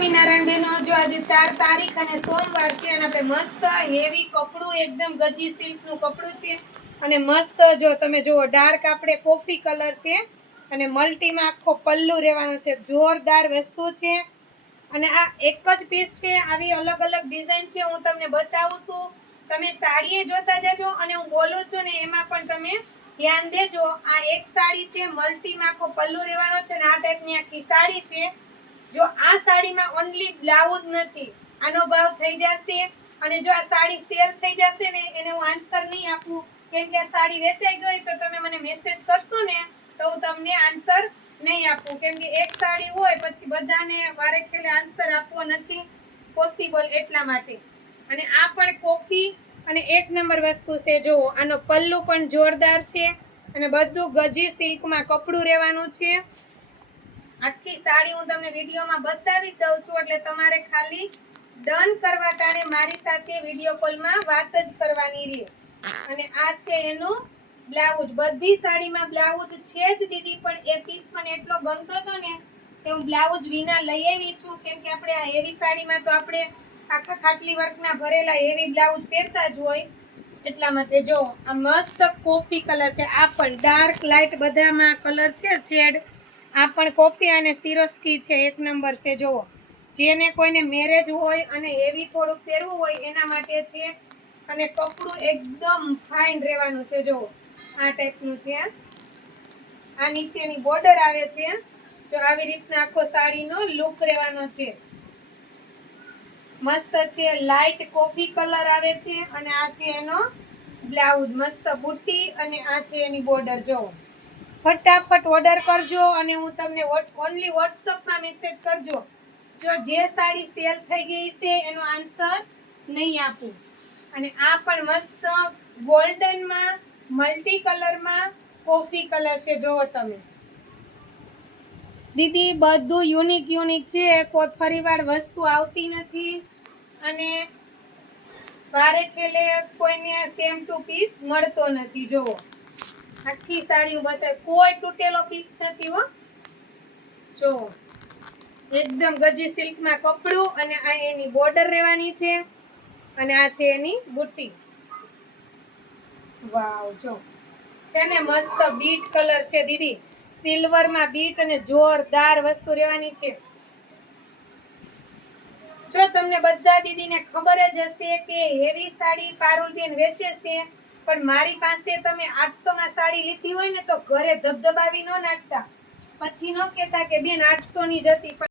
સ્વામિનારાયણ બહેનો, જો આજે 4 તારીખ અને સોમવાર છે અને આપણે મસ્ત હેવી કપડું એકદમ ગજી સિલ્કનું કપડું છે અને મસ્ત જો તમે જુઓ ડાર્ક આપણે કોફી કલર છે અને મલ્ટીમાં આખો પલ્લુ રહેવાનો છે. જોરદાર વસ્તુ છે અને આ એક જ પીસ છે. આવી અલગ અલગ ડિઝાઇન છે, હું તમને બતાવું છું. તમે સાડીએ જોતા જજો અને હું બોલું છું ને એમાં પણ તમે ધ્યાન દેજો. આ એક સાડી છે, મલ્ટીમાં આખો પલ્લુ રહેવાનો છે અને આ ટાઈપની આખી સાડી છે. જો આ સાડીમાં ઓન્લી બ્લાઉઝ નથી, આનો ભાવ થઈ જશે અને જો આ સાડી સેલ થઈ જશે ને એને હું આન્સર નહીં આપું, કેમ કે આ સાડી વેચાઈ ગઈ તો તમે મને મેસેજ કરશો ને તો હું તમને આન્સર નહીં આપું, કેમ કે એક સાડી હોય પછી બધાને વારે ખેલે આન્સર આપવો નથી પોસિબલ, એટલા માટે. અને આ પણ કોફી અને એક નંબર વસ્તુ છે. જો આનો પલ્લુ પણ જોરદાર છે અને બધું ગજી સિલ્કમાં કપડું રહેવાનું છે. આખી સાડી હું તમને વિડીયોમાં બતાવી દઉં છું, એટલે તમારે ખાલી ડન કરવા ટાણે મારી સાથે વિડીયો કોલમાં વાત જ કરવાની રહે. અને આ છે એનું બ્લાઉઝ. બધી સાડીમાં બ્લાઉઝ છે જ દીદી, પણ એ પીસ મને એટલો ગમતો હતો ને કે હું બ્લાઉઝ વિના લઈ આવી છું, કેમ કે આપણે આ હેવી સાડીમાં તો આપણે આખા ખાટલી વર્કના ભરેલા હેવી બ્લાઉઝ પહેરતા જ હોય, એટલા માટે. જો આ મસ્ત કોફી કલર છે, આ પણ ડાર્ક લાઇટ બધામાં કલર છે શેડ. આ પણ કોફી અને સિરોસ્કી છે, એક નંબર છે. જુઓ, જેને કોઈને મેરેજ હોય અને હેવી થોડુંક પહેરવું હોય એના માટે છે અને કપડું એકદમ ફાઇન રહેવાનું છે. જુઓ આ ટાઈપનું છે. આ નીચેની બોર્ડર આવે છે. જો આવી રીતના આખો સાડીનો લુક રહેવાનો છે. મસ્ત છે, લાઇટ કોફી કલર આવે છે અને આ છે એનો બ્લાઉઝ. મસ્ત બુટ્ટી અને આ છે એની બોર્ડર. જુઓ, ફટાફટ ઓર્ડર કરજો અને હું તમને ઓનલી વોટ્સઅપમાં મેસેજ કરજો. જો જે સાડી સેલ થઈ ગઈ છે એનો આન્સર નહીં આપું. અને આ પણ મસ્ત ગોલ્ડનમાં મલ્ટી કલરમાં કોફી કલર છે. જોવો તમે દીદી, બધું યુનિક યુનિક છે, કોઈ ફરીવાર વસ્તુ આવતી નથી અને વારે ખેલે કોઈને સેમ ટુ પીસ મળતો નથી. જોવો આખી સાડી બતાવે, કોઈ તૂટેલો પીસ નથી હો. જો એકદમ ગજી સિલ્કમાં કપડું અને આ એની બોર્ડર રહેવાની છે અને આ છે એની બુટ્ટી. વાવ, જો છે ને મસ્ત બીટ કલર છે દીદી, સિલ્વરમાં બીટ અને જોરદાર વસ્તુ રહેવાની છે. જો તમને બધા દીદીને ખબર જ હશે કે હેવી સાડી પારુલબેન વેચે છે, પણ મારી પાસે તમે 800 માં સાડી લીધી હોય ને તો ઘરે ધબધબાવી ન નાખતા, પછી ન કહેતા કે બેન 800 ની જ હતી.